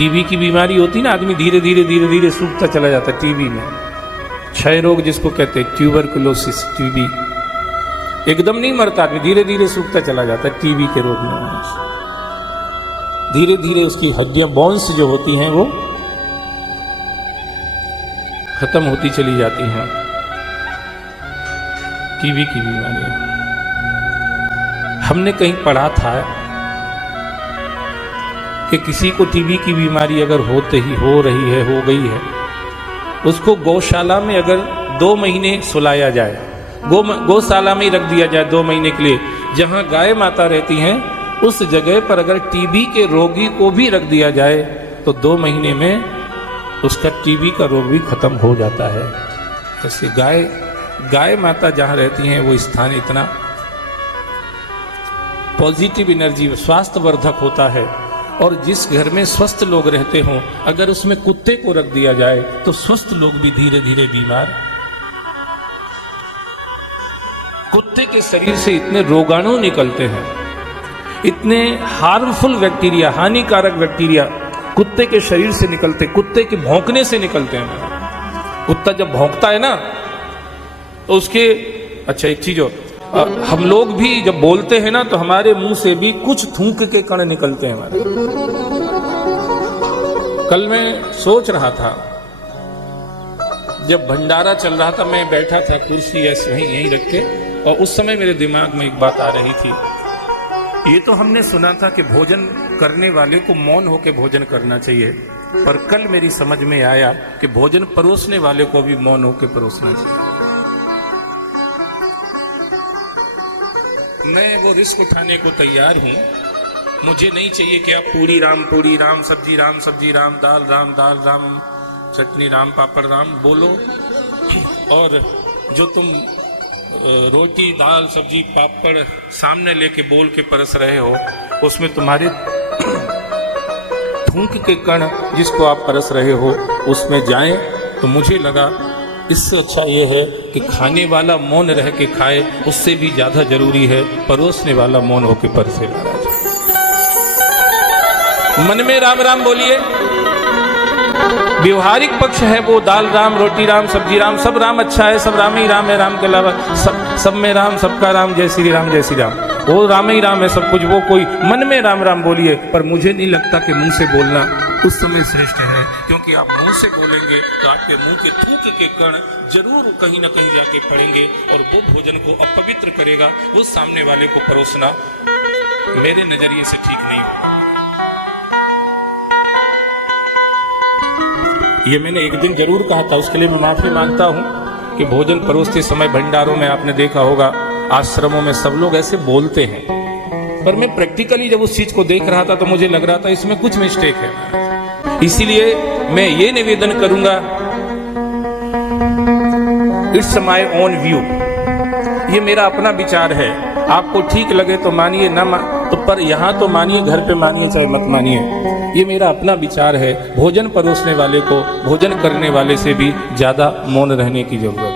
TB की बीमारी होती ना, आदमी धीरे धीरे सूखता चला जाता है टीबी में। क्षय रोग जिसको कहते हैं, ट्यूबरकुलोसिस, टीबी, एकदम नहीं मरता आदमी, धीरे धीरे सूखता चला जाता है टीबी के रोग में। धीरे धीरे उसकी हड्डियां, बोन्स जो होती हैं वो खत्म होती चली जाती हैं। टीबी की बीमारी हमने कहीं पढ़ा था कि किसी को टीबी की बीमारी अगर हो गई है, उसको गौशाला में अगर 2 महीने सुलाया जाए, गौशाला में ही रख दिया जाए 2 महीने के लिए, जहां गाय माता रहती हैं उस जगह पर अगर टीबी के रोगी को भी रख दिया जाए तो 2 महीने में उसका टीबी का रोग भी खत्म हो जाता है। जैसे गाय माता जहां रहती हैं वो स्थान इतना पॉजिटिव एनर्जी, स्वास्थ्यवर्धक होता है। और जिस घर में स्वस्थ लोग रहते हों, अगर उसमें कुत्ते को रख दिया जाए तो स्वस्थ लोग भी धीरे धीरे बीमार। कुत्ते के शरीर से इतने रोगाणु निकलते हैं, इतने हार्मफुल बैक्टीरिया, हानिकारक बैक्टीरिया कुत्ते के शरीर से निकलते, कुत्ते के भौंकने से निकलते हैं। कुत्ता जब भौंकता है ना तो उसके, अच्छा एक चीज हो, हम लोग भी जब बोलते हैं ना तो हमारे मुंह से भी कुछ थूक के कण निकलते हैं हमारे। कल मैं सोच रहा था, जब भंडारा चल रहा था, मैं बैठा था कुर्सी ऐसे यहीं रख के, और उस समय मेरे दिमाग में एक बात आ रही थी। ये तो हमने सुना था कि भोजन करने वाले को मौन होकर भोजन करना चाहिए, पर कल मेरी समझ में आया कि भोजन परोसने वाले को भी मौन होकर परोसना चाहिए। मैं वो रिस्क उठाने को तैयार हूं। मुझे नहीं चाहिए कि आप पूरी राम, सब्जी राम, दाल राम, चटनी राम, पापड़ राम बोलो, और जो तुम रोटी दाल सब्जी पापड़ सामने लेके बोल के परस रहे हो, उसमें तुम्हारे थूक के कण जिसको आप परस रहे हो उसमें जाएं, तो मुझे लगा इससे अच्छा ये है कि खाने वाला मौन रह के खाए, उससे भी ज्यादा जरूरी है परोसने वाला मौन होके परसे महाराज। मन में राम राम बोलिए। व्यवहारिक पक्ष है वो दाल राम, रोटी राम, सब्जी राम, सब राम अच्छा है, सब राम ही राम है, राम के अलावा सब में राम, सबका राम, जय श्री राम, जय श्री राम, वो राम ही राम है सब कुछ। वो कोई मन में राम राम बोलिए, पर मुझे नहीं लगता कि मुंह से बोलना उस समय श्रेष्ठ है, क्योंकि आप मुंह से बोलेंगे तो आपके मुंह के थूक के कण जरूर कहीं ना कहीं जाके पड़ेंगे और वो भोजन को अपवित्र करेगा। वो सामने वाले को परोसना मेरे नजरिए से ठीक नहीं होगा। ये मैंने एक दिन जरूर कहा था, उसके लिए मैं माफी मांगता हूं कि भोजन परोसते समय भंडारों में आपने देखा होगा, आश्रमों में सब लोग ऐसे बोलते हैं, पर मैं प्रैक्टिकली जब उस चीज को देख रहा था तो मुझे लग रहा था इसमें कुछ मिस्टेक है। इसीलिए मैं ये निवेदन करूंगा, इट्स माय ओन व्यू, ये मेरा अपना विचार है, आपको ठीक लगे तो मानिए, ना तो पर यहाँ तो मानिए, घर पे मानिए चाहे मत मानिए, ये मेरा अपना विचार है। भोजन परोसने वाले को भोजन करने वाले से भी ज्यादा मौन रहने की जरूरत है।